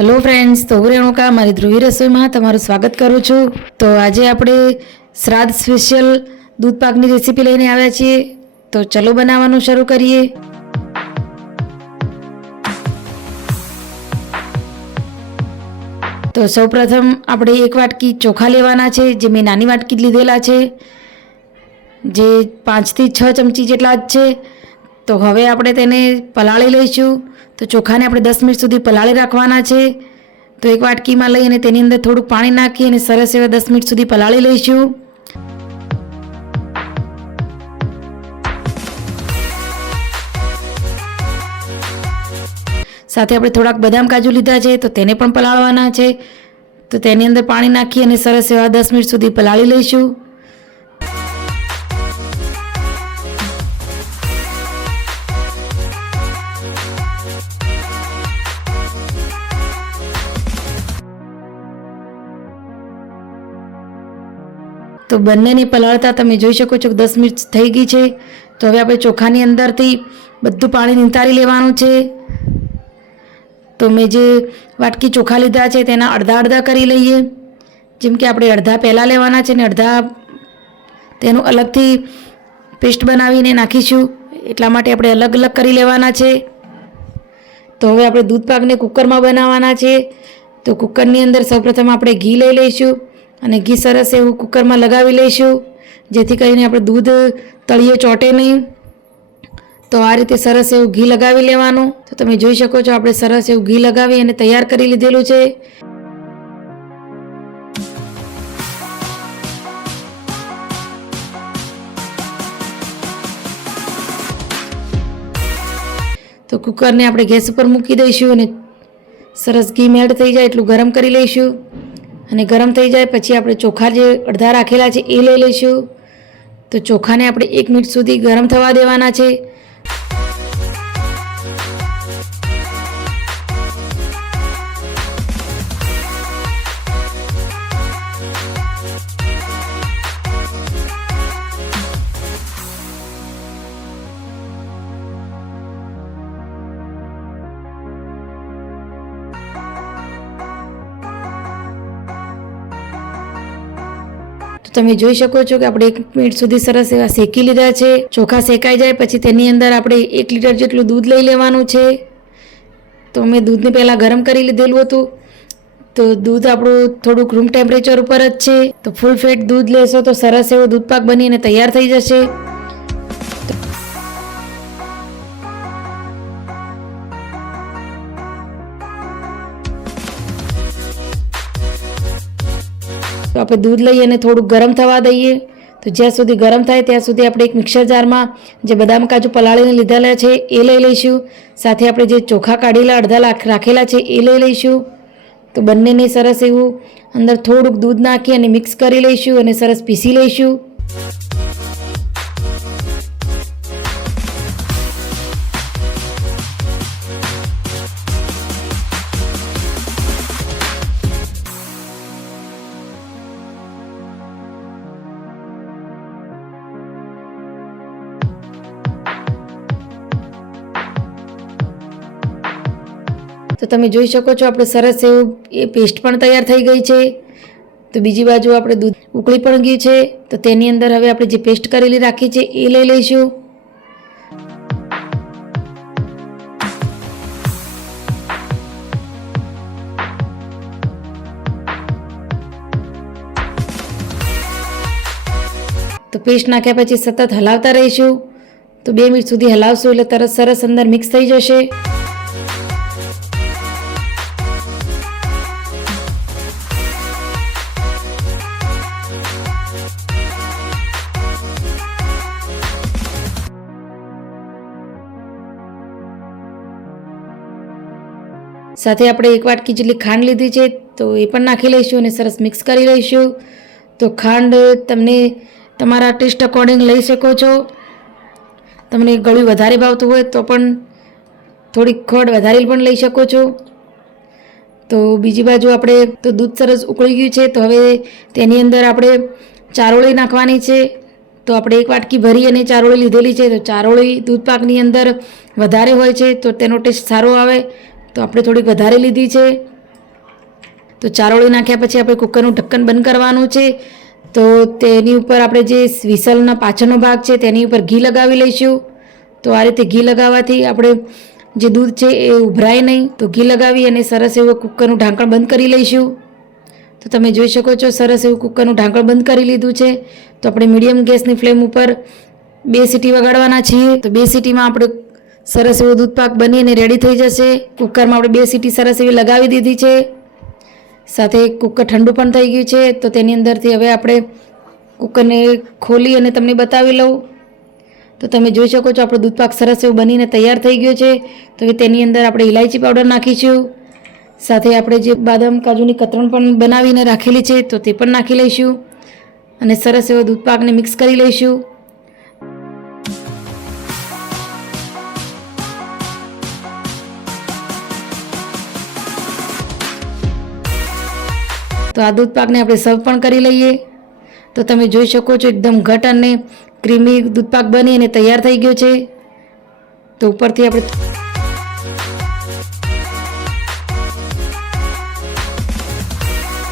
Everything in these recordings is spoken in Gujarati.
હેલો ફ્રેન્ડ્સ તો હું રેણુકા મારી ધ્રુવી રસોઈમાં તમારું સ્વાગત કરું છું. તો આજે આપણે શ્રાદ્ધ સ્પેશિયલ દૂધ પાકની રેસીપી લઈને આવ્યા છીએ. તો ચલો બનાવવાનું શરૂ કરીએ. તો સૌપ્રથમ આપણે એક વાટકી ચોખા લેવાના છે, જે મેં નાની વાટકી લીધેલા છે. જે પાંચથી છ ચમચી જેટલા જ છે. તો હવે આપણે તેને પલાળી લઈશું. તો ચોખાને આપણે દસ મિનિટ સુધી પલાળી રાખવાના છે. તો એક વાટકીમાં લઈ અને તેની અંદર થોડુંક પાણી નાખી અને સરસ એવા દસ મિનિટ સુધી પલાળી લઈશું. સાથે આપણે થોડાક બદામ કાજુ લીધા છે, તો તેને પણ પલાળવાના છે. તો તેની અંદર પાણી નાખી અને સરસ એવા દસ મિનિટ સુધી પલાળી લઈશું. તો બંનેને પલાળતા તમે જોઈ શકો છો કે દસ મિનિટ થઈ ગઈ છે. તો હવે આપણે ચોખાની અંદરથી બધું પાણી નિતારી લેવાનું છે. તો મેં જે વાટકી ચોખા લીધા છે તેના અડધા અડધા કરી લઈએ. જેમ કે આપણે અડધા પહેલાં લેવાના છે ને અડધા તેનું અલગથી પેસ્ટ બનાવીને નાખીશું. એટલા માટે આપણે અલગ અલગ કરી લેવાના છે. તો હવે આપણે દૂધ પાકને કુકરમાં બનાવવાના છે. તો કુકરની અંદર સૌપ્રથમ આપણે ઘી લઈ લઈશું. અને ઘી સરસ એવું કુકરમાં લગાવી લઈશું, જેથી કરીને આપણે દૂધ તળીએ ચોટે નહીં. તો આ રીતે સરસ એવું ઘી લગાવી લેવાનું. તો તમે જોઈ શકો છો આપણે સરસ એવું ઘી લગાવી અને તૈયાર કરી લીધેલું છે. તો કુકરને આપણે ગેસ ઉપર મૂકી દઈશું અને સરસ ઘી મેલ્ટ થઈ જાય એટલું ગરમ કરી લઈશું. અને ગરમ થઈ જાય, પછી આપણે ચોખા જે અડધા રાખેલા છે એ લઈ લઈશું. તો ચોખાને આપણે એક મિનિટ સુધી ગરમ થવા દેવાના છે. તો તમે જોઈ શકો છો કે આપણે એક મિનિટ સુધી સરસ એવા શેકી લીધા છે. ચોખા શેકાઈ જાય પછી તેની અંદર આપણે એક લીટર જેટલું દૂધ લઈ લેવાનું છે. તો મેં દૂધને પહેલાં ગરમ કરી લીધેલું હતું. તો દૂધ આપણું થોડુંક રૂમ ટેમ્પરેચર ઉપર જ છે. તો ફૂલ ફેટ દૂધ લેશો તો સરસ એવો દૂધપાક બનીને તૈયાર થઈ જશે. તો આપણે દૂધ લઈ અને થોડુંક ગરમ થવા દઈએ. તો જ્યાં સુધી ગરમ થાય ત્યાં સુધી આપણે એક મિક્સર જારમાં જે બદામ, કાજુ પલાળીને લીધેલા છે એ લઈ લઈશું. સાથે આપણે જે ચોખા કાઢેલા, અડધા રાખેલા છે એ લઈ લઈશું. તો બંનેને સરસ એવું અંદર થોડુંક દૂધ નાખી અને મિક્સ કરી લઈશું અને સરસ પીસી લઈશું. તો તમે જોઈ શકો છો, આપણે સરસ એવું એ પેસ્ટ પણ તૈયાર થઈ ગઈ છે. તો બીજી બાજુ આપણે દૂધ ઉકળી પણ ગયું છે. તો તેની અંદર હવે આપણે જે પેસ્ટ કરેલી રાખી છે, એ લઈ લઈશું. તો પેસ્ટ નાખ્યા પછી સતત હલાવતા રહીશું. તો બે મિનિટ સુધી હલાવશું એટલે તરત સરસ અંદર મિક્સ થઈ જશે. સાથે આપણે એક વાટકી જેટલી ખાંડ લીધી છે, તો એ પણ નાખી લઈશું અને સરસ મિક્સ કરી લઈશું. તો ખાંડ તમને તમારા ટેસ્ટ અકોર્ડિંગ લઈ શકો છો. તમને ગળ્યું વધારે ભાવતું હોય તો પણ થોડીક ખડ વધારે પણ લઈ શકો છો. તો બીજી બાજુ આપણે, તો દૂધ સરસ ઉકળી ગયું છે, તો હવે તેની અંદર આપણે ચારોળી નાખવાની છે. તો આપણે એક વાટકી ભરી અને ચારોળી લીધેલી છે, તો ચારોળી દૂધ પાકની અંદર વધારે હોય છે, તો તેનો ટેસ્ટ સારો આવે. તો આપણે થોડીક વધારે લીધી છે. તો ચારોળી નાખ્યા પછી આપણે કુકરનું ઢક્કન બંધ કરવાનું છે. તો તેની ઉપર આપણે જે વિસલના પાછળનો ભાગ છે તેની ઉપર ઘી લગાવી લઈશું. તો આ રીતે ઘી લગાવવાથી આપણે જે દૂધ છે એ ઉભરાય નહીં. તો ઘી લગાવી અને સરસ એવું કુકરનું ઢાંકણ બંધ કરી લઈશું. તો તમે જોઈ શકો છો સરસ એવું કુકરનું ઢાંકણ બંધ કરી લીધું છે. તો આપણે મીડિયમ ગેસની ફ્લેમ ઉપર બે સીટી વગાડવાના છીએ. તો બે સીટીમાં આપણે સરસ એવો દૂધપાક બની અને રેડી થઈ જશે. કુકરમાં આપણે બે સીટી સરસ એવી લગાવી દીધી છે. સાથે કુકર ઠંડુ પણ થઈ ગયું છે. તો તેની અંદરથી હવે આપણે કુકરને ખોલી અને તમને બતાવી લઉં. તો તમે જોઈ શકો છો આપણો દૂધપાક સરસ એવો બનીને તૈયાર થઈ ગયો છે. તો હવે તેની અંદર આપણે ઇલાયચી પાવડર નાખીશું. સાથે આપણે જે બાદામ, કાજુની કતરણ પણ બનાવીને રાખેલી છે, તો તે પણ નાખી લઈશું. અને સરસ એવો દૂધપાકને મિક્સ કરી લઈશું. તો આ દૂધ પાકને આપણે સર્વ પણ કરી લઈએ. તો તમે જોઈ શકો છો એકદમ ઘટ અને ક્રીમી દૂધપાક બની અને તૈયાર થઈ ગયો છે. તો ઉપરથી આપણે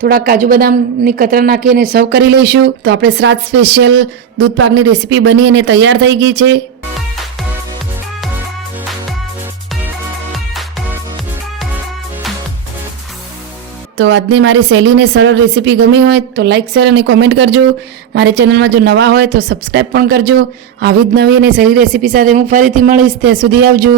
થોડા કાજુ બદામની કતરા નાખી અને સર્વ કરી લઈશું. તો આપણે શ્રાદ્ધ સ્પેશિયલ દૂધપાકની રેસીપી બની અને તૈયાર થઈ ગઈ છે. તો આજની મારી શૈલીને સરળ રેસીપી ગમી હોય તો લાઇક શેર અને કોમેન્ટ કરજો. મારી ચેનલમાં જો નવા હોય તો સબસ્ક્રાઈબ પણ કરજો. આવી જ નવી અને સહેલી રેસીપી સાથે હું ફરીથી મળીશ. ત્યાં સુધી આવજો.